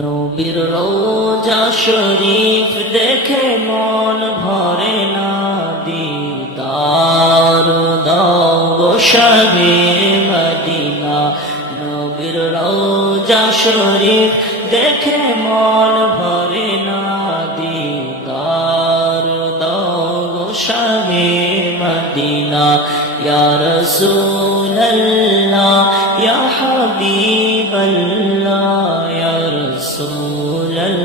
নবীর রওজা শরীফ দেখে মন ভরে না, দিদার দাও গো শাহে মদিনা। নবীর রওজা শরীফ দেখে মন ভরে না, দিদার দাও গো শাহে মদিনা। ইয়া রাসূলাল্লাহ ইয়া হাবিবাল্লাহ, ইয়া রাসূলাল্লাহ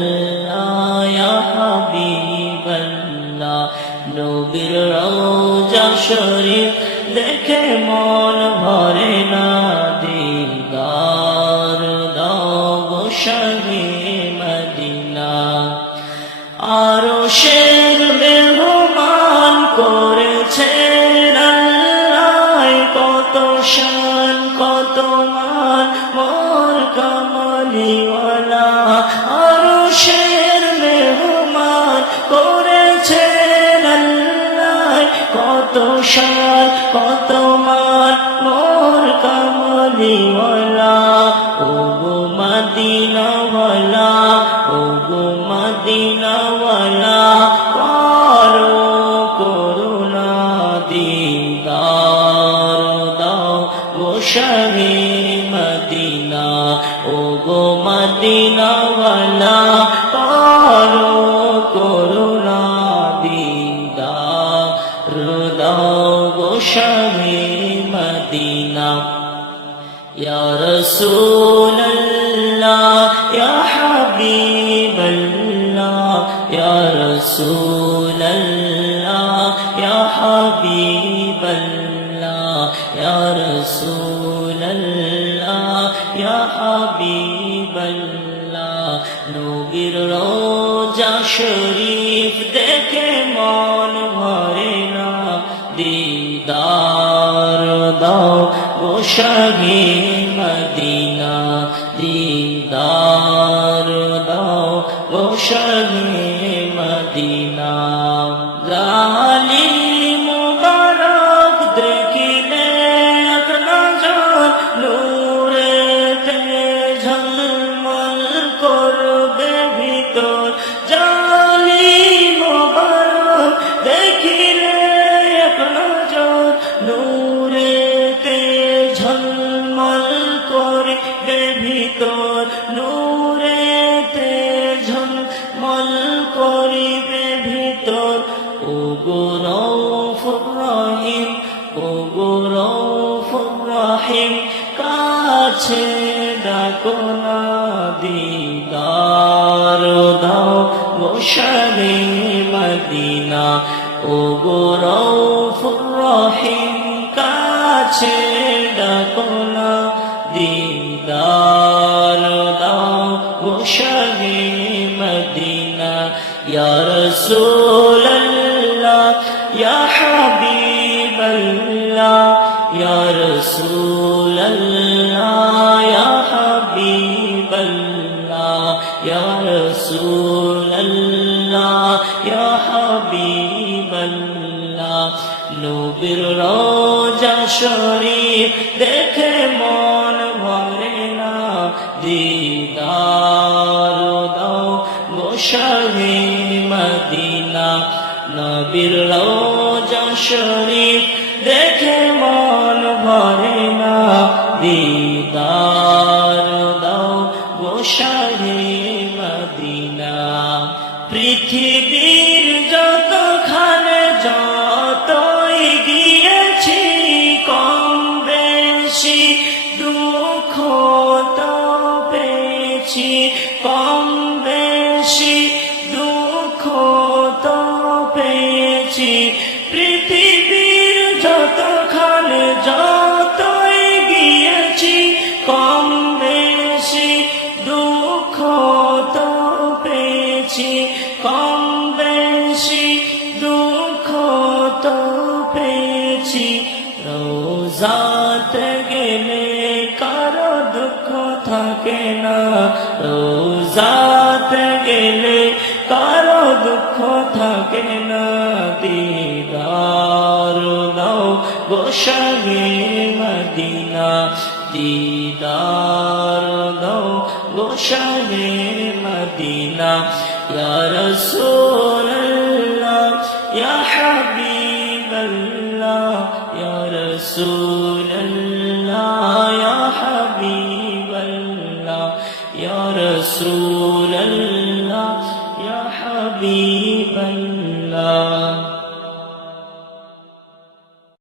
ইয়া হাবিবাল্লাহ। নবীর রওজা শরীফ দেখে মন ভরে না, দিদার দাও গো শাহে মদিনা। আরশের মেহমান করেছেন আল্লাহ, কত শান কত মান মোর কামলিওয়ালা। আরশের মেহমান করেছেন আল্লাহ, কত শান কত মান মোর কামলিওয়ালা। ও গো মদিনাওয়ালা, ও গো মদিনাওয়ালা, করো করুণা, দিদার দাও গো শাহে মদিনা। ও গো মদিনাওয়ালা, করো করুণা, দিদার দাও গো শাহে মদিনা। ইয়া রাসূলাল্লাহ ইয়া হাবিবাল্লাহ, ইয়া রাসূলাল্লাহ ইয়া হাবিবাল্লাহ, ইয়া রাসূলাল্লাহ ইয়া হাবিবাল্লাহ। নবীর রওজা শরীফ দেখে মন ভরে না, দিদার দাও গো শাহে মদিনা, দিদার দাও গো শাহে মদিনা। লালি মুবারক দেখিলে এক নজর, নূরেতে ঝলমল করবে ভিতর। জালি মুবারক দেখিলে এক নজর, নূরেতে ঝলমল করবে ভিতর। নূরেতে ঝলমল করিবে ভিতর। ও গো রউফুর রহিম, ও গো রউফুর রহিম, কাছে ডাকো না, দিদার দাও গো শাহে মদিনা। ও গো রউফুর রহিম, কাছে ডাকো না, দিদার দাও গো শাহে মদিনা। ইয়া রাসূলাল্লাহ ইয়া হাবিবাল্লাহ, ইয়া রাসূলাল্লাহ ইয়া হাবিবাল্লাহ, ইয়া রাসূলাল্লাহ ইয়া হাবিবাল্লাহ। নবীর রওজা শরীফ দেখে মন ভরে না, দিদার দাও গো শাহে মদিনা। নবীর রওজা শরীফ দেখে মন ভরে না, দিদার দাও গো শাহে মদিনা। পৃথিবীর যতখানে যতই গিয়েছি, কম বেশি দুঃখ তো পেয়েছি, কম বেশি দুঃখ তো পেয়েছি। পৃথিবীর যতখানে যতই গিয়েছি, কম বেশি দুঃখ তো পেয়েছি, কম বেশি দুঃখ তো পেয়েছি। রোজাতে গেলে কারো দুঃখ থাকে না, রোজাতে গেলে কারো দুঃখ থাকে না, দিদার দাও গো শাহে মদিনা, দিদার দাও গো শানে মদিনা ইয়া রাসূলুল্লাহ ইয়া হাবিবাল্লাহ ইয়া রাসূলুল্লাহ ইয়া হাবিবাল্লাহ ইয়া রাসূলুল্লাহ ইয়া হাবিবাল্লাহ